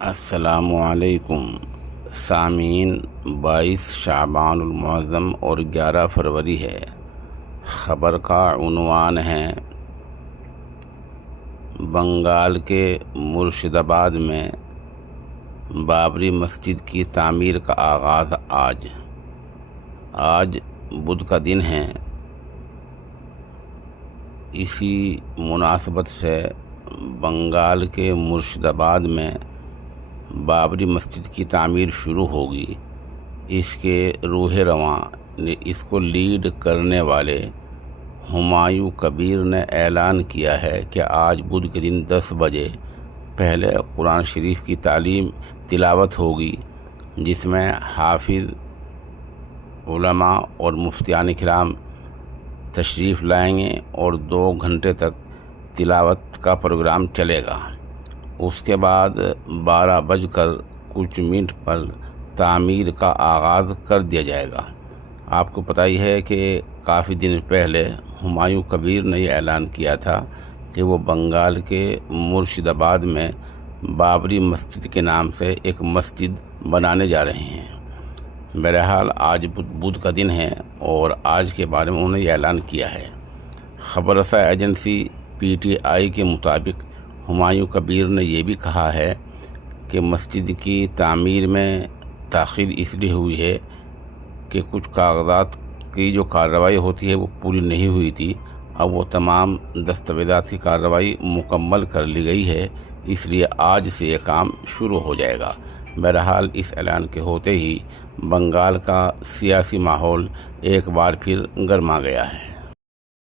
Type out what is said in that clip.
السلام علیکم سامعین، 22 شعبان المعظم اور 11 فروری ہے۔ خبر کا عنوان ہے بنگال کے مرشد آباد میں بابری مسجد کی تعمیر کا آغاز آج بدھ کا دن ہے۔ اسی مناسبت سے بنگال کے مرشد آباد میں بابری مسجد کی تعمیر شروع ہوگی۔ اس کے روح رواں اس کو لیڈ کرنے والے ہمایوں کبیر نے اعلان کیا ہے کہ آج بدھ کے دن 10 بجے پہلے قرآن شریف کی تلاوت ہوگی، جس میں حافظ، علماء اور مفتیان کرام تشریف لائیں گے اور 2 گھنٹے تک تلاوت کا پروگرام چلے گا۔ اس کے بعد 12:00 پر تعمیر کا آغاز کر دیا جائے گا۔ آپ کو پتہ ہی ہے کہ کافی دن پہلے ہمایوں کبیر نے یہ اعلان کیا تھا کہ وہ بنگال کے مرشد آباد میں بابری مسجد کے نام سے ایک مسجد بنانے جا رہے ہیں۔ بہرحال آج بدھ کا دن ہے اور آج کے بارے میں انہوں نے یہ اعلان کیا ہے۔ خبر رساں ایجنسی PTI کے مطابق ہمایوں کبیر نے یہ بھی کہا ہے کہ مسجد کی تعمیر میں تاخیر اس لیے ہوئی ہے کہ کچھ کاغذات کی جو کارروائی ہوتی ہے وہ پوری نہیں ہوئی تھی۔ اب وہ تمام دستاویزات کی کارروائی مکمل کر لی گئی ہے، اس لیے آج سے یہ کام شروع ہو جائے گا۔ بہرحال اس اعلان کے ہوتے ہی بنگال کا سیاسی ماحول ایک بار پھر گرما گیا ہے۔